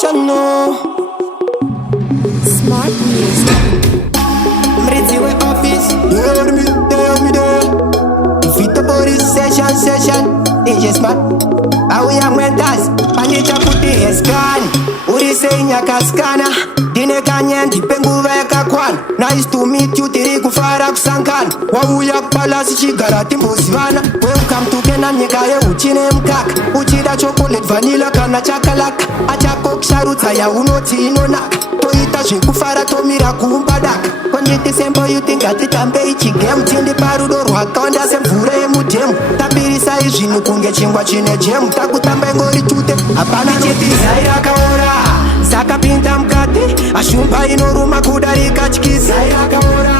Production. Smart music. Mridzi we office. You heard me there. Vita Boris session. DJ Smart. Awi yang mentas. Pandicha puti eskan. Uri seinya kaskana. Dine kanyen dipenguva yakakwana. Nice to meet you tiri kufara kusankan. Wauya kupalasi chigara timbosivana. Welcome to Kena nyika ye uchine mkaka. Uchida chocolate vanilla kana chakalaka. Achako kusharutsa ya unoti inonaka. Toita zvikufara tomira kuumbadaka. Konditi sembo you think atitambe ichi game. Tindi parudo rwakaonda semvura yemudhemu. Tapirisa izvinu kunge chingwa chine jemu. Takutamba ingori chute hapana chetiza irakaora. Saka pinta mkati ashumba inoruma kudarika chikisa irakaora.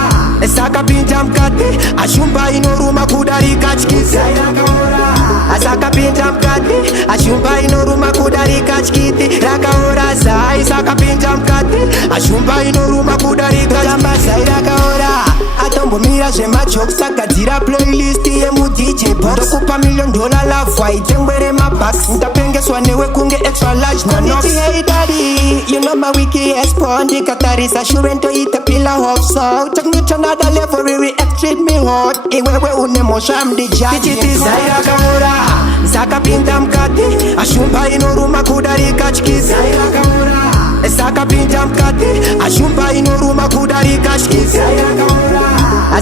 Saka pinta mkati ashumba inoruma kudarika chikisa irakaora. Saka pinta mkati ashumba inoruma kudarika chikiti rakaora zai. Saka pinta mkati ashumba inoruma kudarika chambasa irakaora. Atombomira zvemajoke sagadzira playlist yemudj box. Ndokupa $1 million love waitengwere mabucks. Ndapengeswa newe kunge extra large nonox. Hey daddy, you know my wiki respond. Ndikatarisa shure ntoita pillar of salt. Take me to another level, really treat me hot. Iwewe unemosha mdija tichitiza irakaora. Saka pinta mkati ashumba inoruma kudarika chikisa irakaora. Saka pinta mkati ashumba inoruma kudarika chikisa irakaora.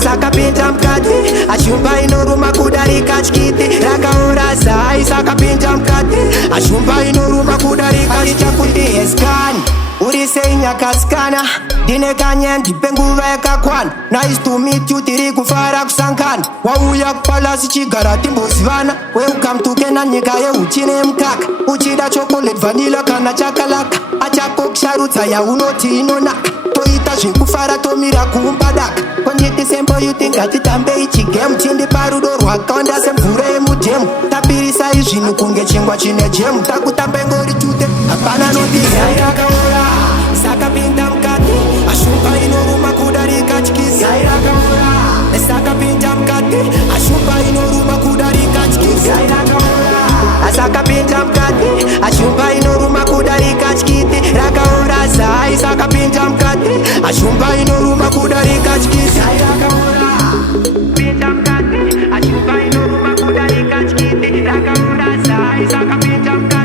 Saka pinta mkati ashumba inoruma kudarika chikiti rakaora zai. Saka pinta mkati ashumba inoruma kudarika chakuti eskan. Uri seinya kaskana. Dine kanyen dipenguva yakakwana. Nice to meet you tiri kufara kusankana. Wauya kupalasi chigara timbosivana. Welcome to Kena nyika ye uchine mkaka. Uchida chocolate vanilla kana chakalaka. Achako kusharutsa ya unoti inonaka. Toita zvikufara tomira kuumbadaka. Konditi sembo you think atitambe ichi game. Tindi parudo rwakaonda semvura yemudhemu. Tapirisa izvinu kunge chingwa chine jemu. Takutamba ingori chute hapana notiza irakaora. Saka pinta mkati ashumba inoruma kudarika chikisa irakaora. Saka pinta mkati ashumba inoruma kudarika chikisa irakaora. Saka pinta mkati ashumba inoruma kudarika chikiti rakaora zai. Saka pinta mkati ashumba inoruma kudarika chikisa irakaora. Pinta mkati ashumba inoruma kudarika chikiti rakaora zai. Saka pinta mkati